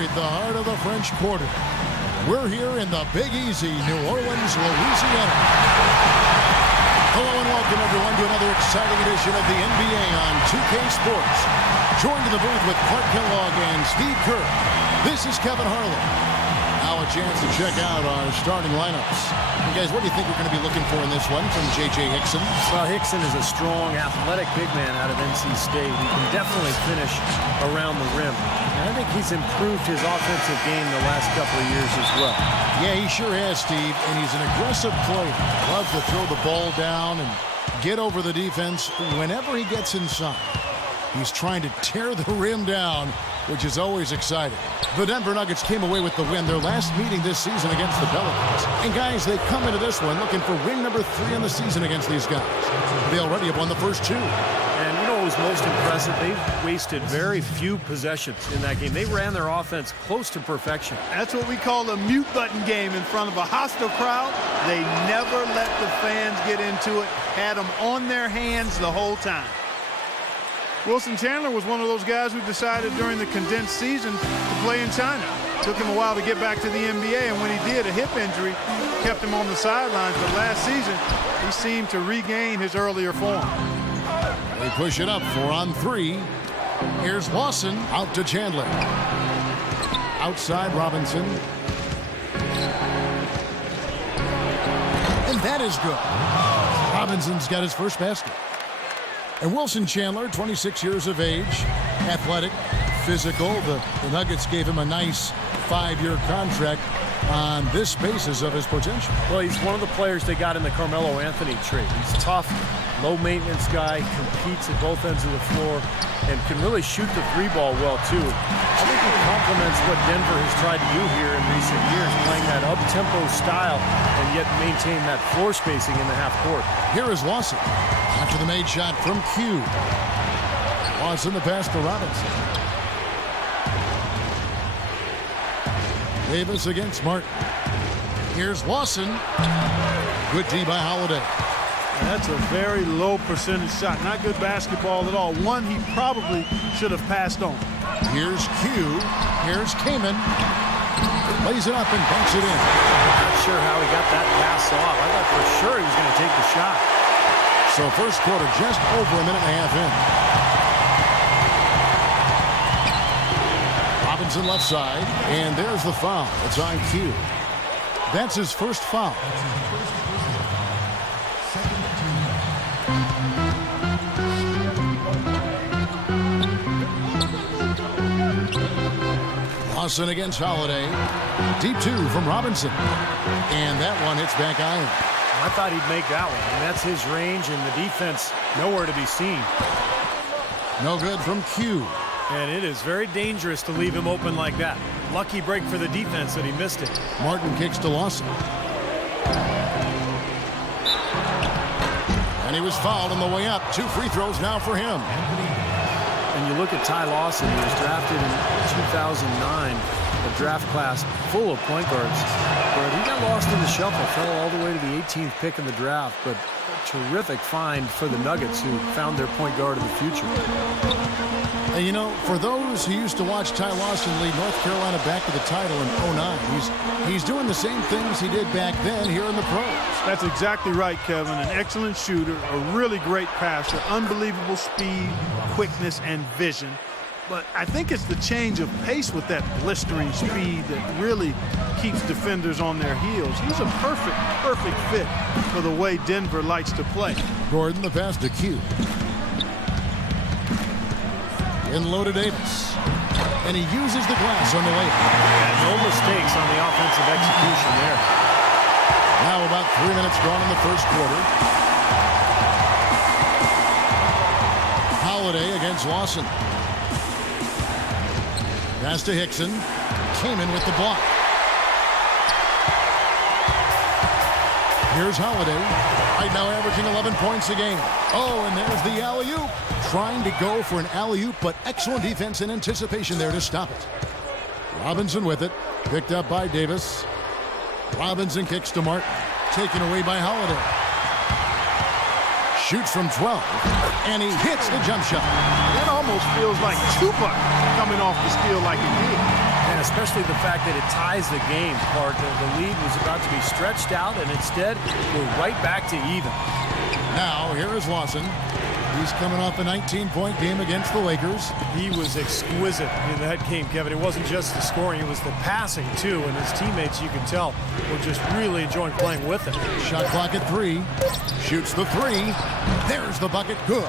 street, the heart of the French Quarter. We're here in the Big Easy, New Orleans, Louisiana. Hello and welcome, everyone, to another exciting edition of the NBA on 2K Sports. Joined in the booth with Clark Kellogg and Steve Kerr. This is Kevin Harlan. Now a chance to check out our starting lineups. And guys, what do you think we're going to be looking for in this one from J.J. Hickson? Well, Hickson is a strong, athletic big man out of NC State. He can definitely finish around the rim. And I think he's improved his offensive game the last couple of years as well. Yeah, he sure has, Steve. And he's an aggressive player. Loves to throw the ball down and get over the defense whenever he gets inside. He's trying to tear the rim down, which is always exciting. The Denver Nuggets came away with the win, their last meeting this season against the Pelicans. And guys, they come into this one looking for win number 3 in the season against these guys. They already have won the first 2. And you know what was most impressive? They wasted very few possessions in that game. They ran their offense close to perfection. That's what we call a mute button game in front of a hostile crowd. They never let the fans get into it, had them on their hands the whole time. Wilson Chandler was one of those guys who decided during the condensed season to play in China. Took him a while to get back to the NBA, and when he did, a hip injury kept him on the sidelines. But last season, he seemed to regain his earlier form. They push it up 4 on 3. Here's Lawson out to Chandler. Outside Robinson. And that is good. Robinson's got his first basket. And Wilson Chandler, 26 years of age, athletic, physical. The Nuggets gave him a nice 5-year contract on this basis of his potential. Well, he's one of the players they got in the Carmelo Anthony trade. He's tough, low-maintenance guy, competes at both ends of the floor, and can really shoot the 3-ball well, too. I think he complements what Denver has tried to do here in recent years, playing that up-tempo style and yet maintain that floor spacing in the half court. Here is Lawson. After the made shot from Q. Lawson the pass to Robinson. Davis against Martin. Here's Lawson. Good D by Holiday. That's a very low percentage shot. Not good basketball at all. One he probably should have passed on. Here's Q. Here's Kaman. Lays it up and banks it in. Not sure how he got that pass off. I thought for sure he was going to take the shot. So first quarter just over a minute and a half in. Robinson left side, and there's the foul. It's on Q. That's his first foul. Lawson against Holiday. Deep 2 from Robinson. And that one hits back iron. I thought he'd make that one. And that's his range, and the defense nowhere to be seen. No good from Q. And it is very dangerous to leave him open like that. Lucky break for the defense that he missed it. Martin kicks to Lawson. And he was fouled on the way up. 2 free throws now for him. And you look at Ty Lawson, he was drafted in 2009, a draft class full of point guards. But he got lost in the shuffle, fell all the way to the 18th pick in the draft. But a terrific find for the Nuggets, who found their point guard of the future. And you know, for those who used to watch Ty Lawson lead North Carolina back to the title in 09, he's doing the same things he did back then here in the pros. That's exactly right, Kevin. An excellent shooter, a really great passer, unbelievable speed, quickness, and vision. But I think it's the change of pace with that blistering speed that really keeps defenders on their heels. He's a perfect fit for the way Denver likes to play. Gordon the pass to Q. In low to Davis. And he uses the glass on the layup. And no mistakes on the offensive execution there. Now about 3 minutes gone in the first quarter. Holiday against Lawson. Pass to Hickson. Kaman with the block. Here's Holiday. Right now averaging 11 points a game. Oh, and there's the alley-oop. Trying to go for an alley-oop, but excellent defense and anticipation there to stop it. Robinson with it. Picked up by Davis. Robinson kicks to Martin. Taken away by Holiday. Shoots from 12. And he hits the jump shot. That almost feels like Tupac coming off the steal like he did. And and especially the fact that it ties the game. The lead was about to be stretched out, and instead we're right back to even. Now, here is Lawson. He's coming off a 19-point game against the Lakers. He was exquisite in that game, Kevin. It wasn't just the scoring, it was the passing, too. And his teammates, you can tell, were just really enjoying playing with him. Shot clock at 3. Shoots the 3. There's the bucket. Good.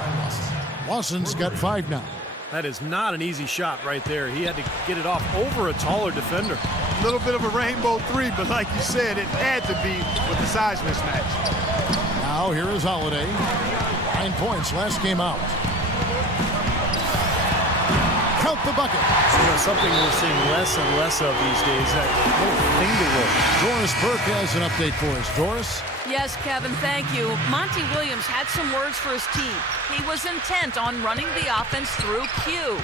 Lawson's got 5 now. That is not an easy shot right there. He had to get it off over a taller defender. A little bit of a rainbow 3, but like you said, it had to be with the size mismatch. Now, here is Holiday. 9 points last game out. Count the bucket. You know, something we're seeing less and less of these days, that little finger roll. Doris Burke has an update for us. Doris? Yes, Kevin, thank you. Monty Williams had some words for his team. He was intent on running the offense through Q.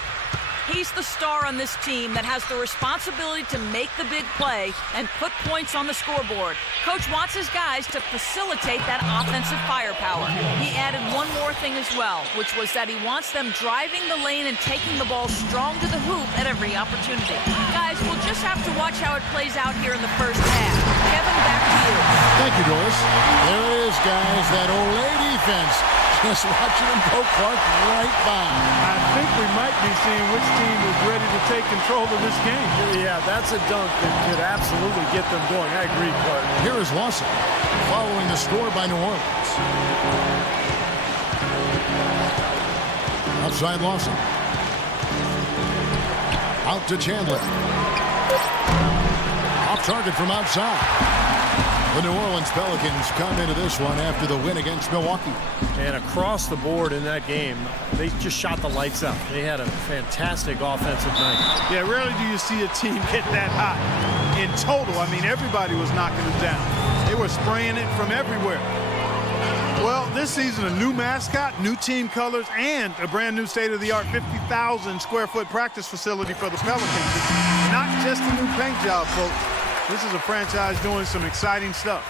He's the star on this team that has the responsibility to make the big play and put points on the scoreboard. Coach wants his guys to facilitate that offensive firepower. He added one more thing as well, which was that he wants them driving the lane and taking the ball strong to the hoop at every opportunity. Guys, we'll just have to watch how it plays out here in the first half. Kevin, back to you. Thank you, Doris. There it is, guys. That Olay defense. Just watching him go Clark right by. I think we might be seeing which team is ready to take control of this game. Yeah, that's a dunk that could absolutely get them going. I agree, Clark. Here is Lawson, following the score by New Orleans. Outside Lawson. Out to Chandler. Off target from outside. The New Orleans Pelicans come into this one after the win against Milwaukee. And across the board in that game, they just shot the lights out. They had a fantastic offensive night. Yeah, rarely do you see a team get that hot. In total, I mean, everybody was knocking it down. They were spraying it from everywhere. Well, this season, a new mascot, new team colors, and a brand new state-of-the-art 50,000 square foot practice facility for the Pelicans. It's not just a new paint job, folks. This is a franchise doing some exciting stuff.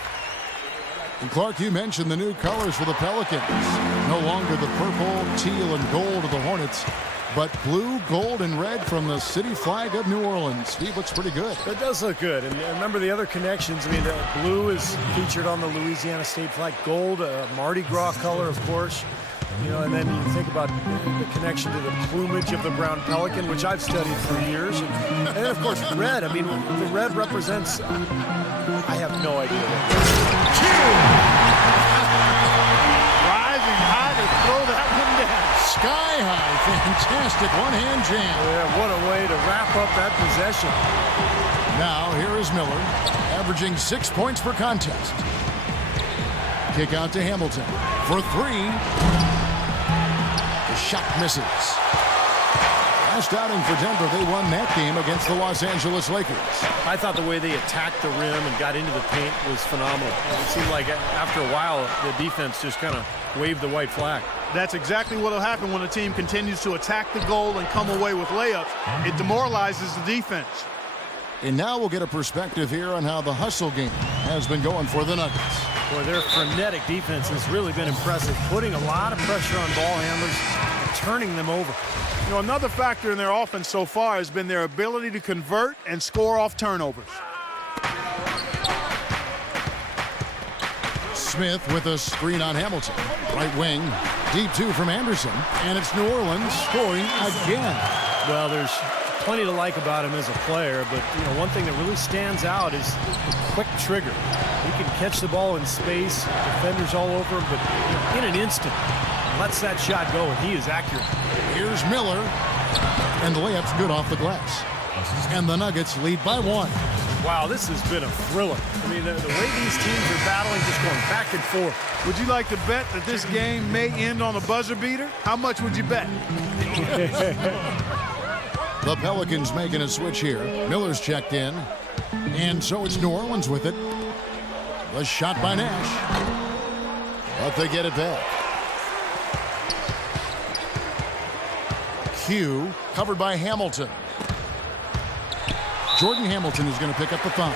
And Clark, you mentioned the new colors for the Pelicans. No longer the purple, teal, and gold of the Hornets, but blue, gold, and red from the city flag of New Orleans. Steve, looks pretty good. It does look good. And remember the other connections. I mean, the blue is featured on the Louisiana State flag. Gold, Mardi Gras color, of course. You know, and then you think about the connection to the plumage of the brown pelican, which I've studied for years. And then, of course, red. I mean, the red represents, I have no idea. Rising high to throw that one down. Sky high, fantastic one-hand jam. Yeah, what a way to wrap up that possession. Now, here is Miller, averaging 6 points per contest. Kick out to Hamilton for 3. Shot misses. Last outing for Denver, they won that game against the Los Angeles Lakers. I thought the way they attacked the rim and got into the paint was phenomenal. It seemed like after a while, the defense just kind of waved the white flag. That's exactly what will happen when a team continues to attack the goal and come away with layups. It demoralizes the defense. And now we'll get a perspective here on how the hustle game has been going for the Nuggets. Boy, their frenetic defense has really been impressive, putting a lot of pressure on ball handlers and turning them over. You know, another factor in their offense so far has been their ability to convert and score off turnovers. Smith with a screen on Hamilton. Right wing, deep 2 from Anderson. And it's New Orleans scoring again. Well, there's plenty to like about him as a player, but you know, one thing that really stands out is the quick trigger. He can catch the ball in space, defenders all over him, but you know, in an instant, lets that shot go, and he is accurate. Here's Miller, and the layup's good off the glass. And the Nuggets lead by 1. Wow, this has been a thriller. I mean, the way these teams are battling, just going back and forth. Would you like to bet that this game may end on a buzzer beater? How much would you bet? The Pelicans making a switch here. Miller's checked in. And so it's New Orleans with it. The shot by Nash. But they get it back. Q covered by Hamilton. Jordan Hamilton is going to pick up the foul.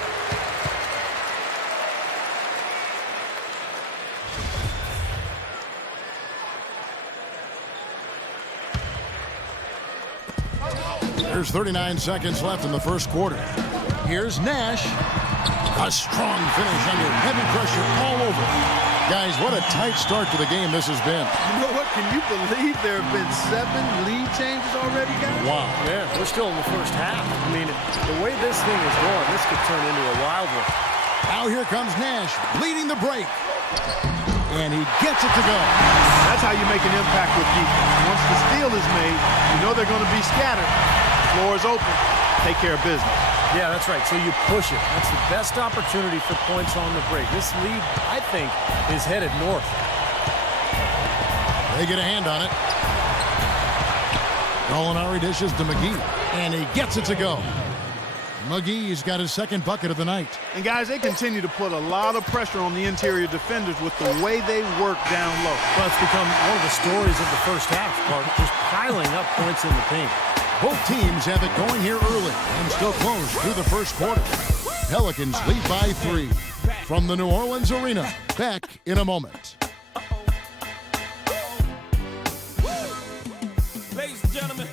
There's 39 seconds left in the first quarter. Here's Nash. A strong finish under heavy pressure all over. Guys, what a tight start to the game this has been. You know what? Can you believe there have been 7 lead changes already, guys? Wow. Yeah, we're still in the first half. I mean, the way this thing is going, this could turn into a wild one. Now here comes Nash, leading the break. And he gets it to go. That's how you make an impact with defense. Once the steal is made, you know they're going to be scattered. The floor is open. Take care of business. Yeah, that's right. So you push it. That's the best opportunity for points on the break. This lead, I think, is headed north. They get a hand on it. Gallinari dishes to McGee, and he gets it to go. McGee's got his second bucket of the night. And guys, they continue to put a lot of pressure on the interior defenders with the way they work down low. Well, it's become one of the stories of the first half, Clark, just piling up points in the paint. Both teams have it going here early and still close through the first quarter. Pelicans lead by 3 from the New Orleans Arena. Back in a moment. Ladies and gentlemen.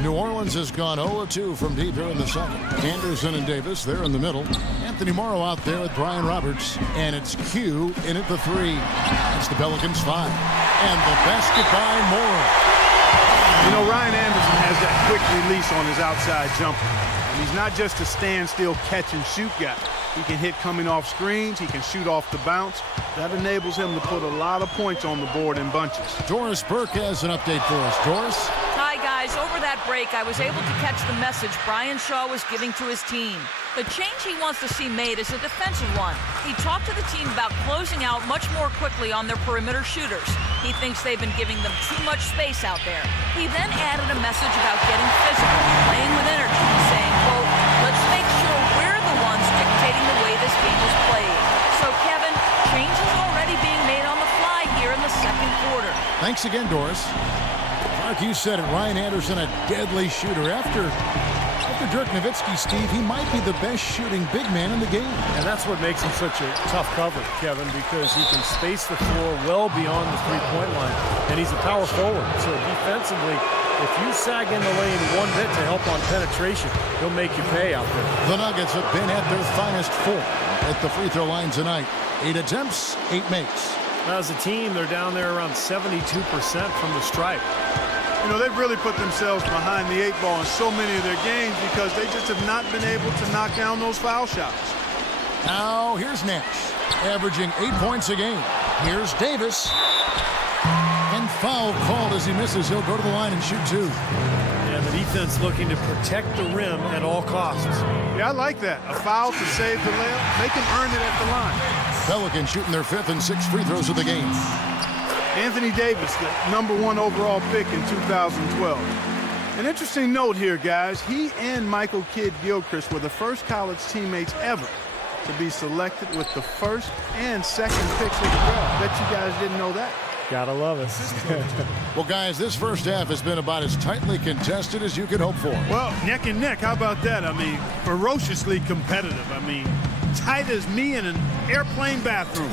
New Orleans has gone 0-2 from deep here in the second. Anderson and Davis, they're in the middle. Anthony Morrow out there with Brian Roberts. And it's Q in at the 3. That's the Pelicans 5. And the basket by Morrow. You know, Ryan Anderson has that quick release on his outside jumper. And he's not just a standstill catch-and-shoot guy. He can hit coming off screens. He can shoot off the bounce. That enables him to put a lot of points on the board in bunches. Doris Burke has an update for us. Doris? Hi, guys. Over that break, I was able to catch the message Brian Shaw was giving to his team. The change he wants to see made is a defensive one. He talked to the team about closing out much more quickly on their perimeter shooters. He thinks they've been giving them too much space out there. He then added a message about getting physical, playing with energy, saying, quote, let's make sure we're the ones dictating the way this game is played. So, Kevin, changes already being made on the fly here in the second quarter. Thanks again, Doris. Like you said it, Ryan Anderson, a deadly shooter. After Dirk Nowitzki, Steve, he might be the best shooting big man in the game. And that's what makes him such a tough cover, Kevin, because he can space the floor well beyond the three-point line. And he's a power forward. So defensively, if you sag in the lane one bit to help on penetration, he'll make you pay out there. The Nuggets have been at their finest 4 at the free throw line tonight. 8 attempts, 8 makes. Now, as a team, they're down there around 72% from the stripe. You know, they've really put themselves behind the 8 ball in so many of their games because they just have not been able to knock down those foul shots. Now, here's Nash, averaging 8 points a game. Here's Davis. And foul called as he misses. He'll go to the line and shoot 2. And the defense looking to protect the rim at all costs. Yeah, I like that. A foul to save the layup. Make him earn it at the line. Pelicans shooting their 5th and 6th free throws of the game. Anthony Davis, the #1 overall pick in 2012. An interesting note here, guys. He and Michael Kidd-Gilchrist were the first college teammates ever to be selected with the 1st and 2nd picks of the draft. Bet you guys didn't know that. Gotta love it. Well, guys, this first half has been about as tightly contested as you could hope for. Well, neck and neck. How about that? I mean, ferociously competitive. I mean, tight as me in an airplane bathroom.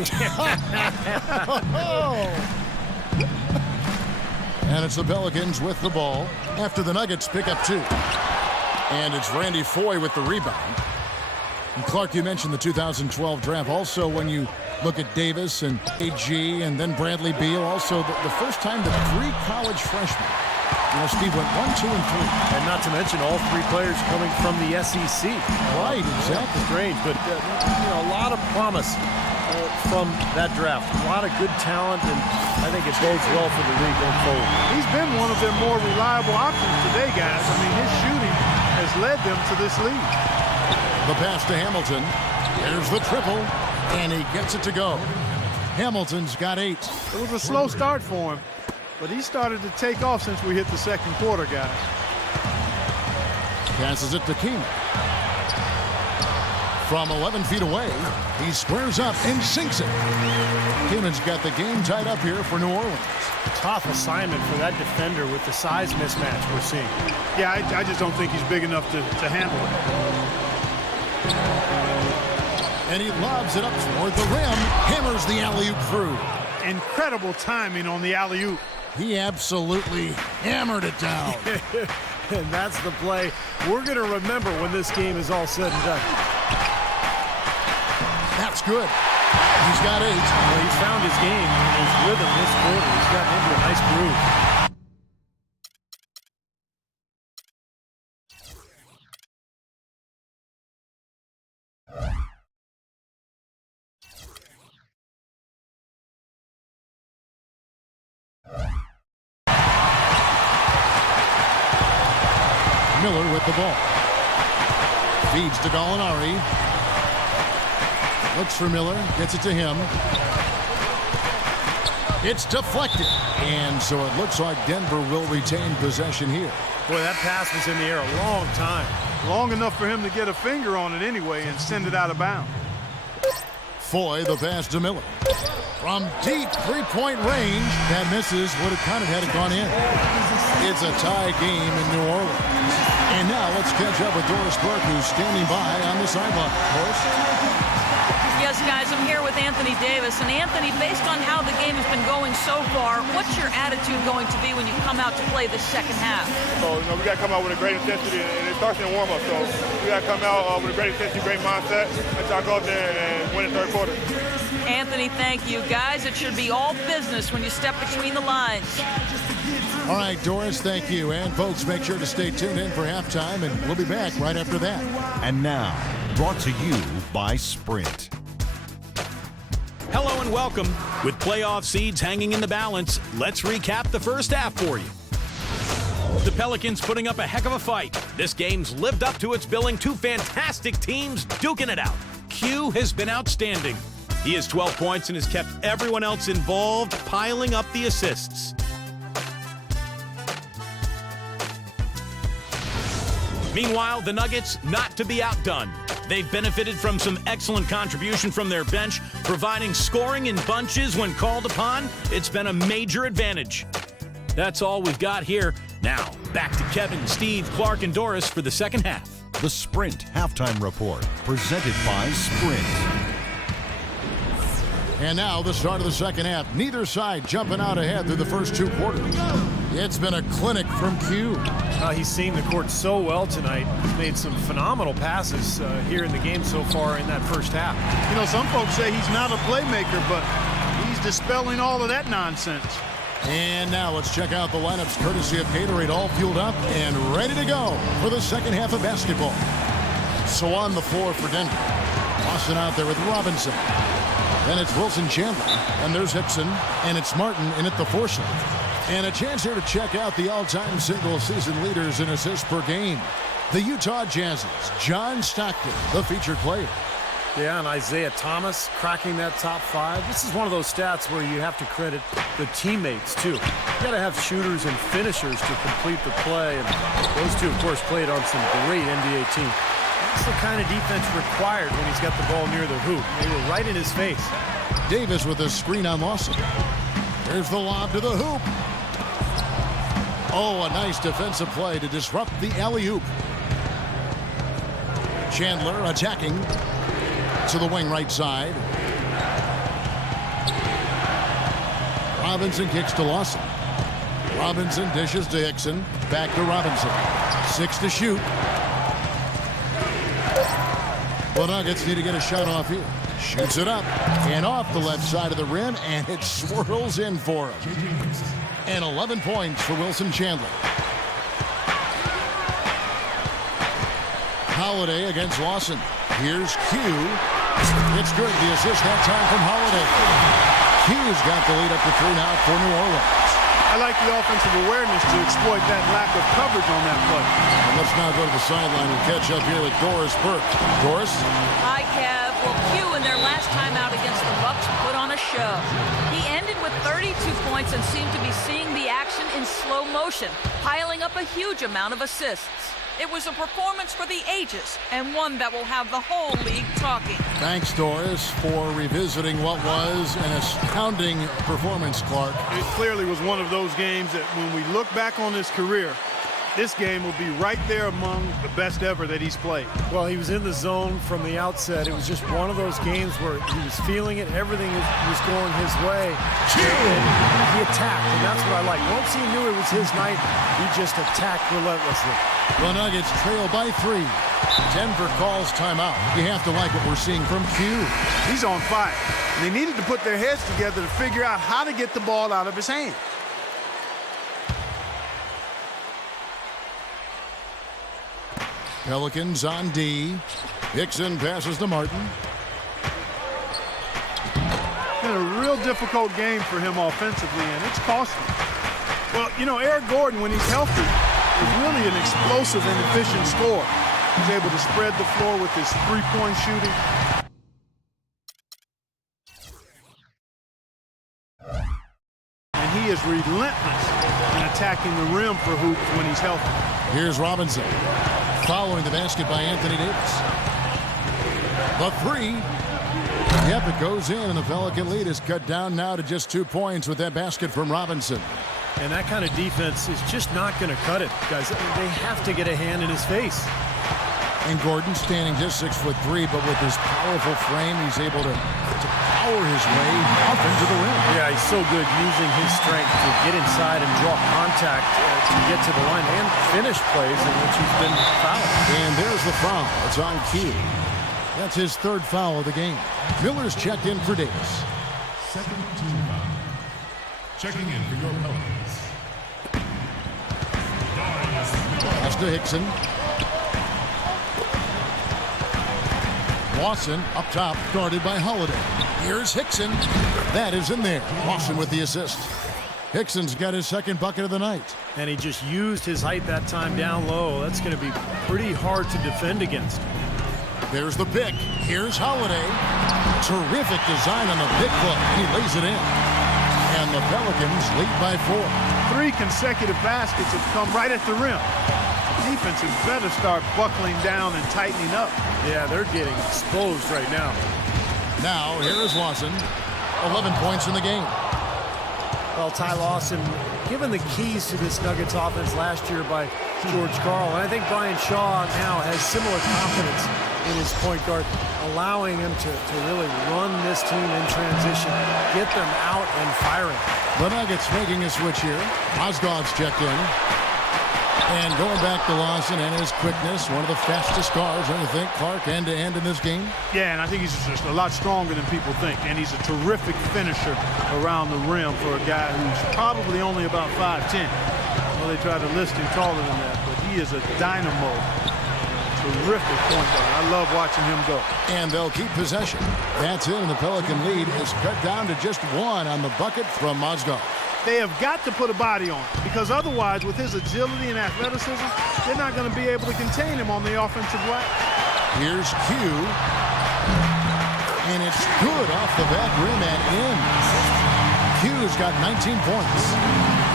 And it's the Pelicans with the ball after the Nuggets pick up 2. And it's Randy Foye with the rebound. And Clark, you mentioned the 2012 draft. Also, when you look at Davis and AG and then Bradley Beal, also the first time that 3 college freshmen, you know, Steve, went 1, 2, and 3. And not to mention all 3 players coming from the SEC. Right, exactly. Strange, but you know, a lot of promise from that draft. A lot of good talent, and I think it bodes well for the league going forward. He's been one of their more reliable options today, guys. I mean, his shooting has led them to this lead. The pass to Hamilton. There's the triple, and he gets it to go. Hamilton's got 8. It was a slow start for him, but he started to take off since we hit the second quarter, guys. Passes it to Keenan. From 11 feet away, he squares up and sinks it. Keenan's got the game tied up here for New Orleans. Tough assignment for that defender with the size mismatch we're seeing. Yeah, I just don't think he's big enough to handle it. And he lobs it up toward the rim, hammers the alley-oop through. Incredible timing on the alley-oop. He absolutely hammered it down. And that's the play we're going to remember when this game is all said and done. That's good. He's got 8. Well, he's found his game and his rhythm this quarter. He's gotten into a nice groove. Miller with the ball. Feeds to Gallinari. Looks for Miller. Gets it to him. It's deflected. And so it looks like Denver will retain possession here. Boy, that pass was in the air a long time. Long enough for him to get a finger on it anyway and send it out of bounds. Foy, the pass to Miller. From deep three-point range, that misses. Would have kind of had it gone in. It's a tie game in New Orleans. And now let's catch up with Doris Burke, who's standing by on the sideline. Doris? Yes, guys, I'm here with Anthony Davis. And Anthony, based on how the game has been going so far, what's your attitude going to be when you come out to play the second half? So, we got to come out with a great intensity, and it starts in the warm-up. So we got to come out with a great intensity, great mindset, and try to go out there and win the third quarter. Anthony, thank you. Guys, it should be all business when you step between the lines. All right, Doris, thank you. And folks, make sure to stay tuned in for halftime, and we'll be back right after that. And now, brought to you by Sprint. Hello and welcome. With playoff seeds hanging in the balance, let's recap the first half for you. The Pelicans putting up a heck of a fight. This game's lived up to its billing. Two fantastic teams duking it out. Q has been outstanding. He has 12 points and has kept everyone else involved, piling up the assists. Meanwhile, the Nuggets not to be outdone. They've benefited from some excellent contribution from their bench, providing scoring in bunches when called upon. It's been a major advantage. That's all we've got here. Now, back to Kevin, Steve, Clark, and Doris for the second half. The Sprint Halftime Report, presented by Sprint. And now the start of the second half. Neither side jumping out ahead through the first 2 quarters. It's been a clinic from Q. He's seen the court so well tonight. He's made some phenomenal passes here in the game so far in that first half. You know, some folks say he's not a playmaker, but he's dispelling all of that nonsense. And now let's check out the lineups courtesy of Gatorade, all fueled up and ready to go for the second half of basketball. So on the floor for Denver. Austin out there with Robinson. Then it's Wilson Chandler, and there's Hickson, and it's Martin in at the foursome. And a chance here to check out the all-time single-season leaders in assists per game. The Utah Jazz's John Stockton, the featured player. Yeah, and Isaiah Thomas cracking that top 5. This is one of those stats where you have to credit the teammates, too. You got to have shooters and finishers to complete the play, and those two, of course, played on some great NBA teams. That's the kind of defense required when he's got the ball near the hoop. They were right in his face. Davis with a screen on Lawson. There's the lob to the hoop. Oh, a nice defensive play to disrupt the alley-oop. Chandler attacking to the wing right side. Robinson kicks to Lawson. Robinson dishes to Hickson. Back to Robinson. 6 to shoot. The Nuggets need to get a shot off here. Shoots it up and off the left side of the rim, and it swirls in for him. And 11 points for Wilson Chandler. Holiday against Lawson. Here's Q. It's good. The assist that time from Holiday. Q's got the lead up to 3 now for New Orleans. I like the offensive awareness to exploit that lack of coverage on that play. And let's now go to the sideline and catch up here with Doris Burke. Doris? Hi, Kev. Well, Q in their last time out against the Bucks put on a show. He ended with 32 points and seemed to be seeing the action in slow motion, piling up a huge amount of assists. It was a performance for the ages, and one that will have the whole league talking. Thanks, Doris, for revisiting what was an astounding performance, Clark. It clearly was one of those games that when we look back on his career, this game will be right there among the best ever that he's played. Well, he was in the zone from the outset. It was just one of those games where he was feeling it. Everything was going his way. And he attacked, and that's what I like. Once he knew it was his night, he just attacked relentlessly. The Nuggets trail by 3. Denver calls timeout. You have to like what we're seeing from Q. He's on fire. And they needed to put their heads together to figure out how to get the ball out of his hand. Pelicans on D. Hickson passes to Martin. Been a real difficult game for him offensively, and it's costly. Well, you know, Eric Gordon, when he's healthy, is really an explosive and efficient scorer. He's able to spread the floor with his three-point shooting. And he is relentless in attacking the rim for hoops when he's healthy. Here's Robinson. Following the basket by Anthony Davis. The 3. Yep, it goes in, and the Pelican lead is cut down now to just 2 points with that basket from Robinson. And that kind of defense is just not going to cut it, guys. They have to get a hand in his face. And Gordon standing just 6'3", but with his powerful frame, he's able to power his way up into the rim. Yeah, he's so good using his strength to get inside and draw contact to get to the line and finish plays in which he's been fouled. And there's the foul. It's on Q. That's his 3rd foul of the game. Miller's checked in for Davis. Second team foul. Checking in for your Pelicans. Pass to Hickson. Lawson up top, guarded by Holiday. Here's Hickson. That is in there. Lawson with the assist. Hickson's got his 2nd bucket of the night. And he just used his height that time down low. That's going to be pretty hard to defend against. There's the pick. Here's Holiday. Terrific design on the pick foot, and he lays it in. And the Pelicans lead by 4. 3 consecutive baskets have come right at the rim. Defense had better start buckling down and tightening up. Yeah, they're getting exposed right now. Now, here is Lawson. 11 points in the game. Well, Ty Lawson, given the keys to this Nuggets offense last year by George Karl, and I think Brian Shaw now has similar confidence in his point guard, allowing him to really run this team in transition, get them out and firing. The Nuggets making a switch here. Mozgov's checked in. And going back to Lawson and his quickness, one of the fastest guards, don't you think, Clark, end-to-end in this game? Yeah, and I think he's just a lot stronger than people think. And he's a terrific finisher around the rim for a guy who's probably only about 5'10". Well, they try to list him taller than that, but he is a dynamo. Terrific point guard. I love watching him go. And they'll keep possession. That's it, and the Pelican lead is cut down to just 1 on the bucket from Mozgov. They have got to put a body on him, because otherwise, with his agility and athleticism, they're not going to be able to contain him on the offensive glass. Here's Q. And it's good off the back rim and in. Q's got 19 points.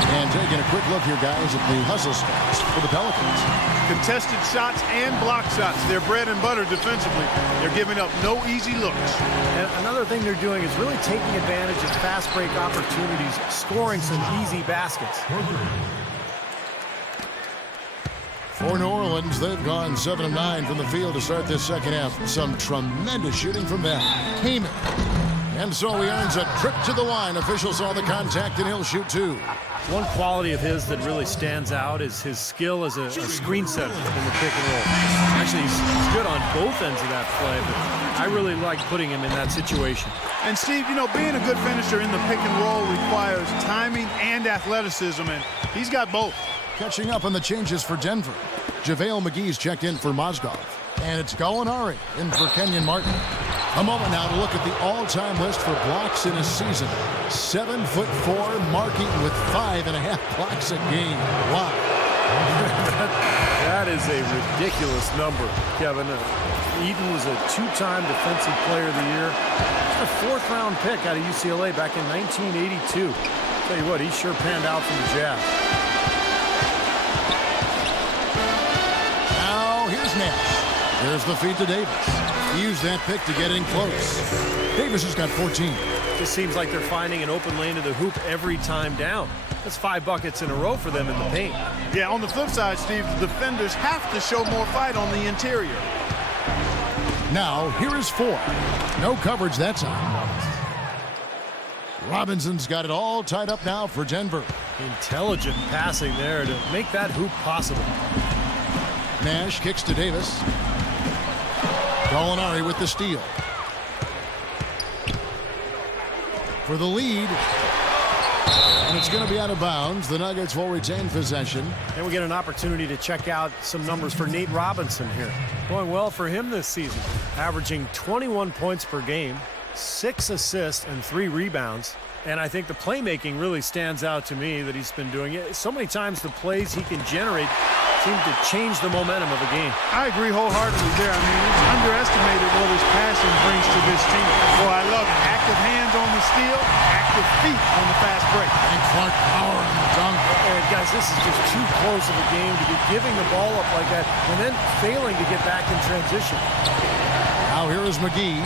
And taking a quick look here, guys, at the hustle stats for the Pelicans. Contested shots and block shots. They're bread and butter defensively. They're giving up no easy looks. And another thing they're doing is really taking advantage of fast break opportunities, scoring some easy baskets. For New Orleans, they've gone 7 of 9 from the field to start this second half. Some tremendous shooting from them. Kaman. And so he earns a trip to the line. Officials saw the contact, and he'll shoot 2. One quality of his that really stands out is his skill as a screen setter in the pick and roll. Actually, he's good on both ends of that play, but I really like putting him in that situation. And Steve, you know, being a good finisher in the pick and roll requires timing and athleticism, and he's got both. Catching up on the changes for Denver. JaVale McGee's checked in for Mozgov. And it's Gallinari in for Kenyon Martin. A moment now to look at the all-time list for blocks in a season. 7'4", Mark Eaton with 5.5 blocks a game. Wow. That is a ridiculous number, Kevin. Eaton was a 2-time Defensive Player of the Year. Just a 4th-round pick out of UCLA back in 1982. Tell you what, he sure panned out from the Jazz. Now here's Nash. There's the feed to Davis. He used that pick to get in close. Davis has got 14. Just seems like they're finding an open lane to the hoop every time down. That's 5 buckets in a row for them in the paint. Yeah, on the flip side, Steve, the defenders have to show more fight on the interior. Now, here is 4. No coverage that time. Robinson's got it all tied up now for Denver. Intelligent passing there to make that hoop possible. Nash kicks to Davis. Gallinari with the steal. For the lead. And it's going to be out of bounds. The Nuggets will retain possession. And we get an opportunity to check out some numbers for Nate Robinson here. Going well for him this season. Averaging 21 points per game, 6 assists, and 3 rebounds. And I think the playmaking really stands out to me that he's been doing it. So many times the plays he can generate seem to change the momentum of a game. I agree wholeheartedly there. I mean, it's underestimated what his passing brings to this team. Boy, I love it. Active hands on the steal, active feet on the fast break. And Clark power on the dunk. And guys, this is just too close of a game to be giving the ball up like that and then failing to get back in transition. Now here is McGee.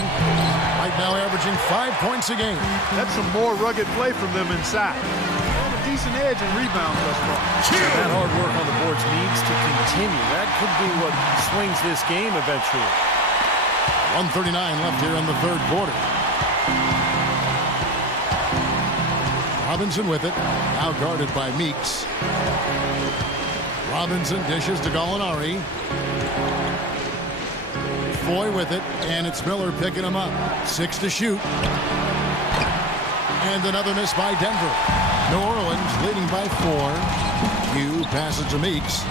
Right now averaging 5 points a game. That's some more rugged play from them inside. A decent edge and rebound thus far. That hard work on the boards needs to continue. That could be what swings this game eventually. 1:39 left here in the third quarter. Robinson with it. Now guarded by Meeks. Robinson dishes to Gallinari. Foy with it, and it's Miller picking him up. 6 to shoot. And another miss by Denver. New Orleans leading by 4. Q passes to Meeks.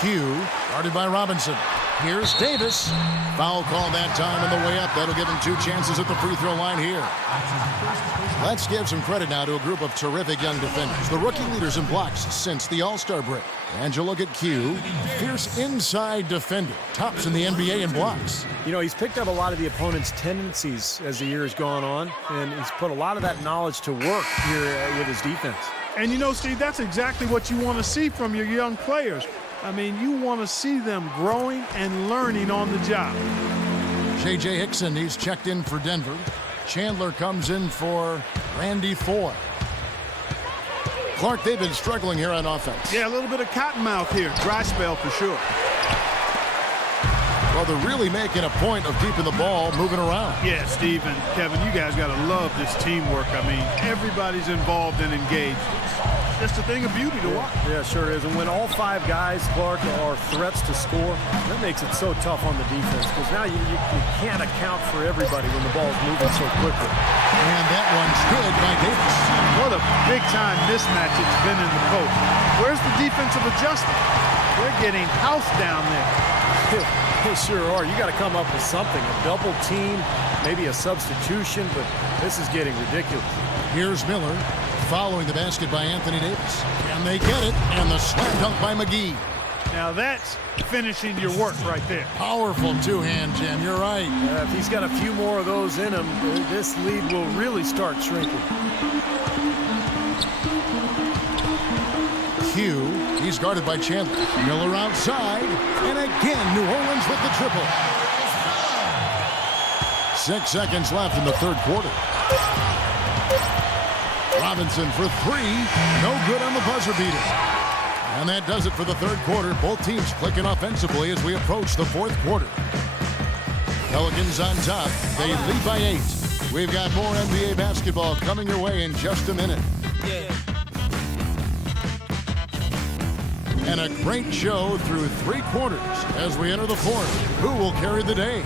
Q guarded by Robinson. Here's Davis. Foul call that time on the way up. That'll give him 2 chances at the free throw line here. Let's give some credit now to a group of terrific young defenders. The rookie leaders in blocks since the All-Star break. And you look at Q, fierce inside defender. Tops in the NBA in blocks. You know, he's picked up a lot of the opponent's tendencies as the year has gone on, and he's put a lot of that knowledge to work here with his defense. And you know, Steve, that's exactly what you want to see from your young players. I mean, you want to see them growing and learning on the job. J.J. Hickson, he's checked in for Denver. Chandler comes in for Randy Foy. Clark, they've been struggling here on offense. Yeah, a little bit of cottonmouth here. Dry spell for sure. Well, they're really making a point of keeping the ball moving around. Yeah, Steve and Kevin, you guys got to love this teamwork. I mean, everybody's involved and engaged. Just a thing of beauty to watch. Yeah, sure is. And when all 5 guys, Clark, are threats to score, that makes it so tough on the defense because now you can't account for everybody when the ball's moving so quickly. And that one's good by Davis. What a big-time mismatch it's been in the post. Where's the defensive adjustment? They're getting housed down there. They sure are. You got to come up with something. A double team, maybe a substitution, but this is getting ridiculous. Here's Miller following the basket by Anthony Davis. And they get it, and the slam dunk by McGee. Now that's finishing your work right there. Powerful two-hand jam, you're right. If he's got a few more of those in him, this lead will really start shrinking. Q, he's guarded by Chandler. Miller outside, and again New Orleans with the triple. 6 seconds left in the third quarter. Robinson for 3, no good on the buzzer beater. And that does it for the third quarter. Both teams clicking offensively as we approach the fourth quarter. Pelicans on top. They lead by 8. We've got more NBA basketball coming your way in just a minute. And a great show through 3 quarters as we enter the fourth. Who will carry the day?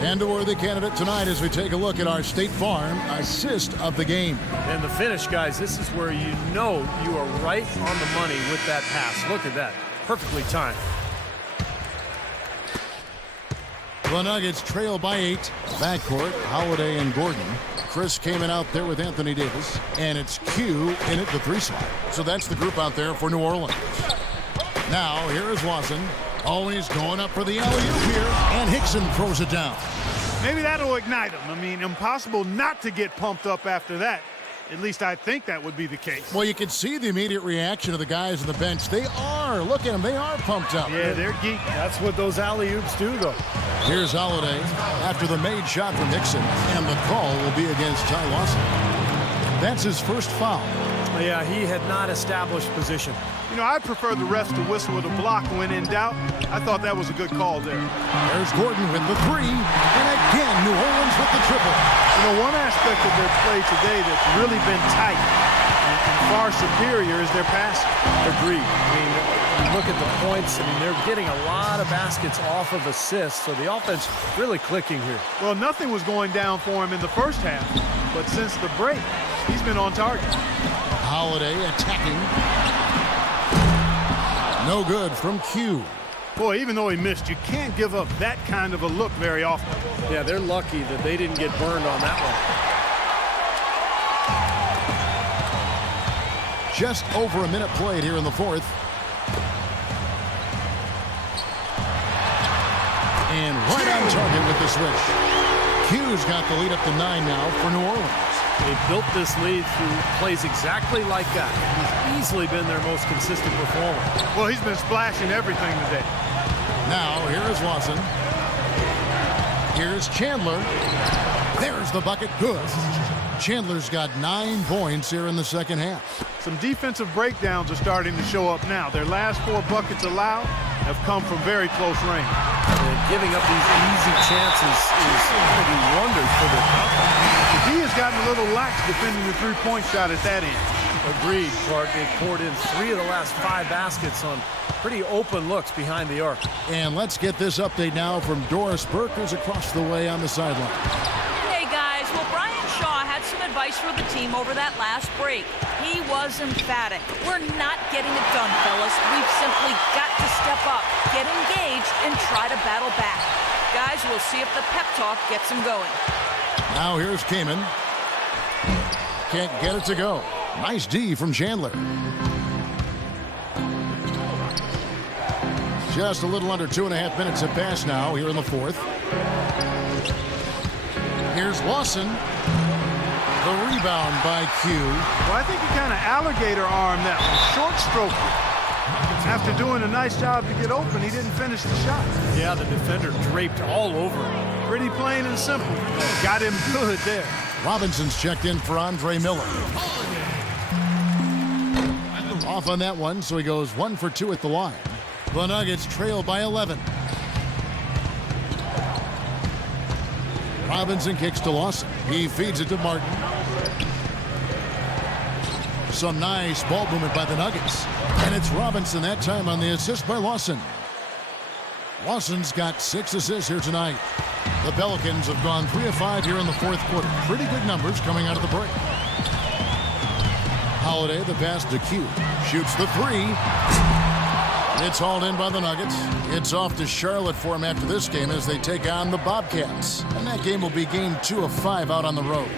And a worthy candidate tonight as we take a look at our State Farm assist of the game. And the finish, guys, this is where you know you are right on the money with that pass. Look at that. Perfectly timed. The Nuggets trail by 8. Backcourt, Holiday and Gordon. Chris came in out there with Anthony Davis. And it's Q in at the 3 slot. So that's the group out there for New Orleans. Now, here is Watson. Always going up for the alley-oop here. And Hickson throws it down. Maybe that'll ignite him. I mean, impossible not to get pumped up after that. At least I think that would be the case. Well, you can see the immediate reaction of the guys on the bench. They are. Look at them. They are pumped up. Yeah, they're geeked. That's what those alley-oops do, though. Here's Holiday after the made shot from Hickson. And the call will be against Ty Lawson. That's his first foul. Yeah, he had not established position. You know, I prefer the refs to whistle with a block when in doubt. I thought that was a good call there. There's Gordon with the three, and again, New Orleans with the triple. You know, one aspect of their play today that's really been tight and far superior is their passing. Agreed. I mean, you look at the points, I mean, they're getting a lot of baskets off of assists, so the offense really clicking here. Well, nothing was going down for him in the first half, but since the break, he's been on target. Holiday attacking. No good from Q. Boy, even though he missed, you can't give up that kind of a look very often. Yeah, they're lucky that they didn't get burned on that one. Just over a minute played here in the fourth. And right on target with the switch. Q's got the lead up to 9 now for New Orleans. They built this lead through plays exactly like that. He's easily been their most consistent performer. Well, he's been splashing everything today. Now, here is Lawson. Here's Chandler. There's the bucket. Good. Chandler's got 9 points here in the second half. Some defensive breakdowns are starting to show up now. Their last 4 buckets allowed have come from very close range. And giving up these easy chances is going to do wonders for their confidence. The D has gotten a little lax defending the three-point shot at that end. Agreed, Clark. They poured in 3 of the last 5 baskets on pretty open looks behind the arc. And let's get this update now from Doris Burke, who's across the way on the sideline. Hey, guys. Well, Brian Shaw had some advice for the team over that last break. He was emphatic. We're not getting it done, fellas. We've simply got to step up, get engaged, and try to battle back. Guys, we'll see if the pep talk gets them going. Now here's Kamen. Can't get it to go. Nice D from Chandler. Just a little under 2.5 minutes have passed now here in the fourth. Here's Lawson. The rebound by Q. Well, I think he kind of alligator armed that one. Short stroke. After doing a nice job to get open, he didn't finish the shot. Yeah, the defender draped all over him. Pretty plain and simple. Got him good there. Robinson's checked in for Andre Miller. Off on that one, so he goes 1 for 2 at the line. The Nuggets trail by 11. Robinson kicks to Lawson. He feeds it to Martin. Some nice ball movement by the Nuggets. And it's Robinson that time on the assist by Lawson. Lawson's got 6 assists here tonight. The Pelicans have gone 3 of 5 here in the fourth quarter. Pretty good numbers coming out of the break. Holiday, the pass to Q. Shoots the 3. It's hauled in by the Nuggets. It's off to Charlotte for him after this game as they take on the Bobcats. And that game will be game 2 of 5 out on the road.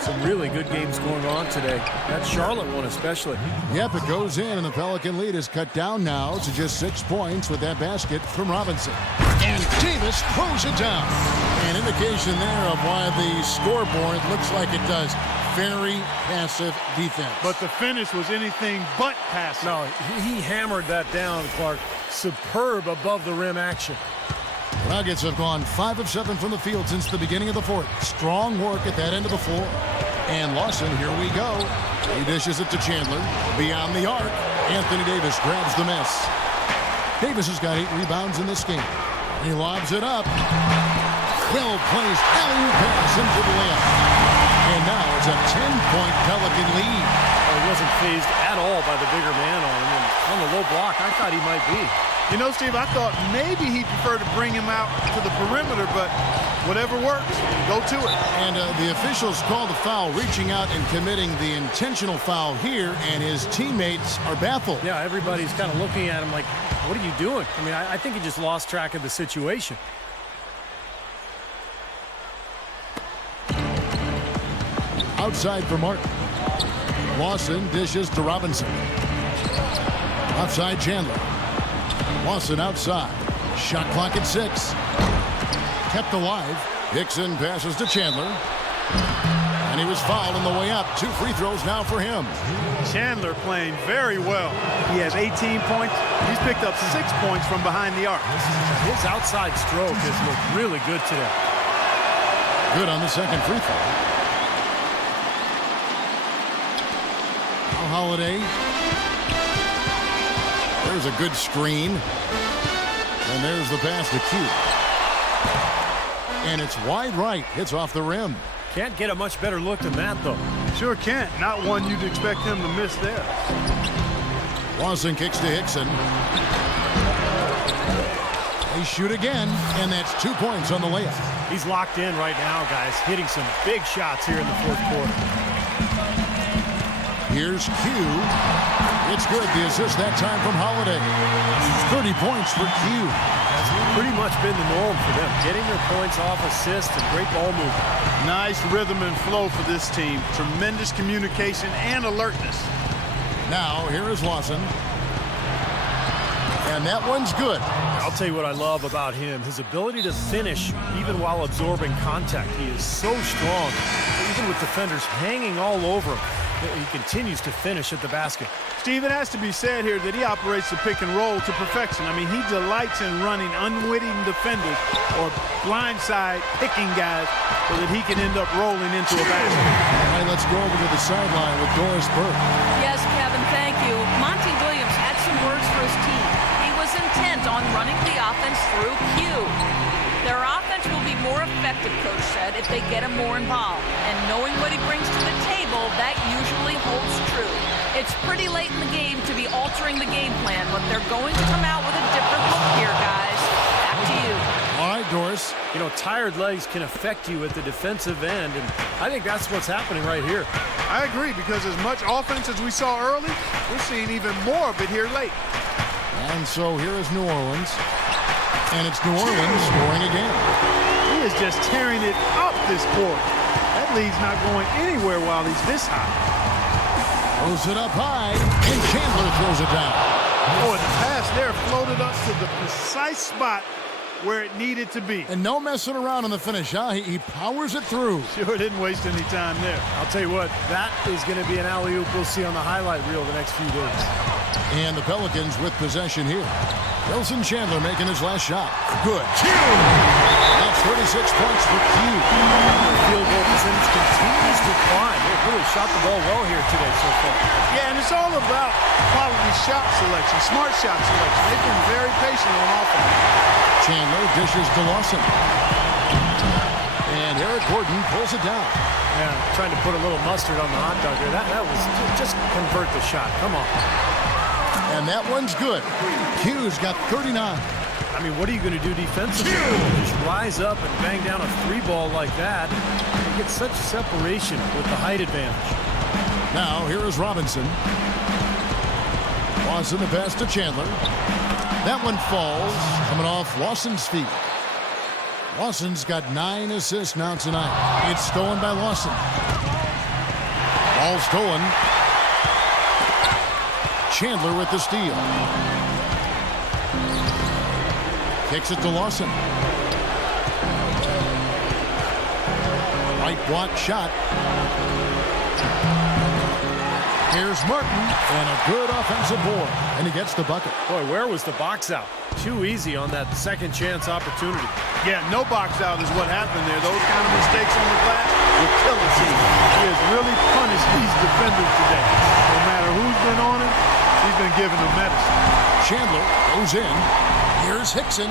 Some really good games going on today. That Charlotte one especially. Yep, it goes in, and the Pelican lead is cut down now to just 6 points with that basket from Robinson. And Davis throws it down. An indication there of why the scoreboard looks like it does. Very passive defense. But the finish was anything but passive. No, he hammered that down, Clark. Superb above the rim action. Nuggets have gone 5 of 7 from the field since the beginning of the fourth. Strong work at that end of the floor. And Lawson, here we go. He dishes it to Chandler. Beyond the arc, Anthony Davis grabs the miss. Davis has got 8 rebounds in this game. He lobs it up. Well-placed alley-oop pass into the layup. And now it's a 10-point Pelican lead. He wasn't phased at all by the bigger man on him. And on the low block, I thought he might be. You know, Steve, I thought maybe he'd prefer to bring him out to the perimeter, but whatever works, go to it. And the officials called the foul, reaching out and committing the intentional foul here, and his teammates are baffled. Yeah, everybody's kind of looking at him like, what are you doing? I mean, I think he just lost track of the situation. Outside for Martin. Lawson dishes to Robinson. Offside Chandler. Lawson outside. Shot clock at 6. Kept alive. Hickson passes to Chandler. And he was fouled on the way up. 2 free throws now for him. Chandler playing very well. He has 18 points. He's picked up 6 points from behind the arc. His outside stroke has looked really good today. Good on the second free throw. Now Holiday. There's a good screen. And there's the pass to Q. And it's wide right. Hits off the rim. Can't get a much better look than that, though. Sure can't. Not one you'd expect him to miss there. Lawson kicks to Hickson. They shoot again, and that's 2 points on the layup. He's locked in right now, guys, hitting some big shots here in the fourth quarter. Here's Q. It's good. The assist that time from Holiday. 30 points for Q. That's pretty much been the norm for them, getting their points off assists and great ball movement. Nice rhythm and flow for this team. Tremendous communication and alertness. Now, here is Lawson. And that one's good. I'll tell you what I love about him, his ability to finish even while absorbing contact. He is so strong, even with defenders hanging all over him. He continues to finish at the basket. Steve, it has to be said here that he operates the pick and roll to perfection. I mean, he delights in running unwitting defenders or blindside picking guys so that he can end up rolling into a basket. All right, let's go over to the sideline with Doris Burke. Yes, Kevin, thank you. Monty Williams had some words for his team. He was intent on running the offense through Q. Their offense will be more effective, Coach said, if they get him more involved. And knowing what he brings to the table, that usually holds true. It's pretty late in the game to be altering the game plan, but they're going to come out with a different look here, guys. Back to you. All right, Doris. You know, tired legs can affect you at the defensive end, and I think that's what's happening right here. I agree, because as much offense as we saw early, we're seeing even more of it here late. And so here is New Orleans. And it's New Orleans scoring again. He is just tearing it up this quarter. That lead's not going anywhere while he's this high. Throws it up high, and Chandler throws it down. Boy, the pass there floated up to the precise spot where it needed to be. And no messing around on the finish, huh? He powers it through. Sure didn't waste any time there. I'll tell you what, that is going to be an alley-oop we'll see on the highlight reel the next few days. And the Pelicans with possession here. Wilson Chandler making his last shot. Good. That's 36 points for Q. Field goal percentage continues to climb. They've really shot the ball well here today so far. Yeah, and it's all about quality shot selection, smart shot selection. They've been very patient on offense. Chandler dishes to Lawson. And Eric Gordon pulls it down. Yeah, trying to put a little mustard on the hot dog there. That was just convert the shot. Come on. And that one's good. Q's got 39. I mean, what are you going to do defensively? Just rise up and bang down a three ball like that. You get such separation with the height advantage. Now, here is Robinson. Lawson, the pass to Chandler. That one falls, coming off Lawson's feet. Lawson's got 9 assists now tonight. It's stolen by Lawson. Ball stolen. Chandler with the steal. Kicks it to Lawson. Right block shot. Here's Martin, and a good offensive board, and he gets the bucket. Boy, where was the box out? Too easy on that second chance opportunity. Yeah, no box out is what happened there. Those kind of mistakes on the glass will kill the team. He has really punished these defenders today. No matter who's been on him, he's been giving them medicine. Chandler goes in. Here's Hickson.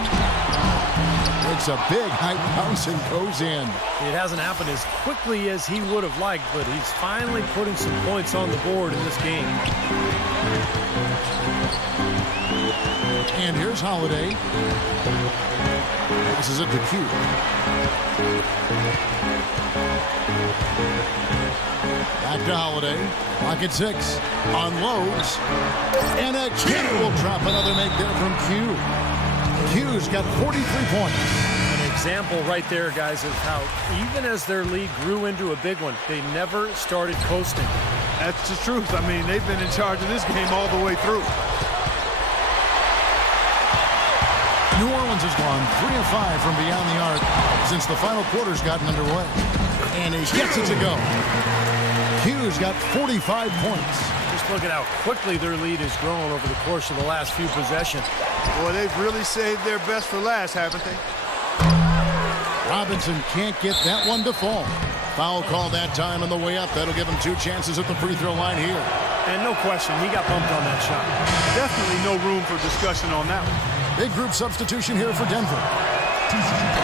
It's a big high bounce and goes in. It hasn't happened as quickly as he would have liked, but he's finally putting some points on the board in this game. And here's Holiday. This is it to Q. Back to Holiday. Pocket 6. Unloads. And a kid will drop another make there from Q. Q's got 43 points. An example right there, guys, of how even as their lead grew into a big one, they never started coasting. That's the truth. I mean, they've been in charge of this game all the way through. New Orleans has gone 3 of 5 from beyond the arc since the final quarter's gotten underway. And he gets it to go. Q's got 45 points. Just look at how quickly their lead has grown over the course of the last few possessions. Boy, they've really saved their best for last, haven't they? Robinson can't get that one to fall. Foul call that time on the way up. That'll give him 2 chances at the free throw line here. And no question, he got bumped on that shot. Definitely no room for discussion on that one. Big group substitution here for Denver.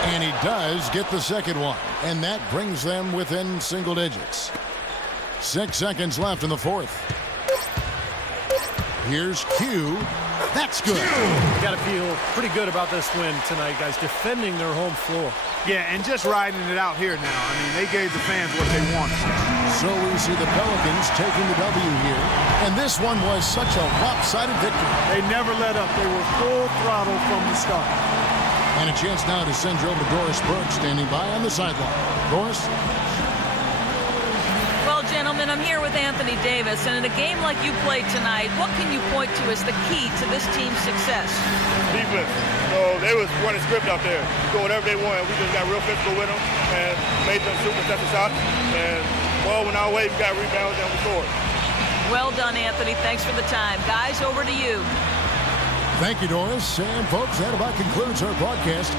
And he does get the second one. And that brings them within single digits. 6 seconds left in the fourth. Here's Q. That's good. Got to feel pretty good about this win tonight, guys. Defending their home floor. Yeah, and just riding it out here now. I mean, they gave the fans what they wanted. So we see the Pelicans taking the W here. And this one was such a lopsided victory. They never let up. They were full throttle from the start. And a chance now to send you over to Doris Burke standing by on the sideline. Doris? Well, gentlemen, I'm here with Anthony Davis, and in a game like you played tonight, what can you point to as the key to this team's success? Defense. So they was running script out there, doing whatever they wanted. We just got real physical with them and made them shoot contested shots. And ball went our way, we got rebounds and we scored. Well done, Anthony. Thanks for the time. Guys, over to you. Thank you, Doris. And folks, that about concludes our broadcast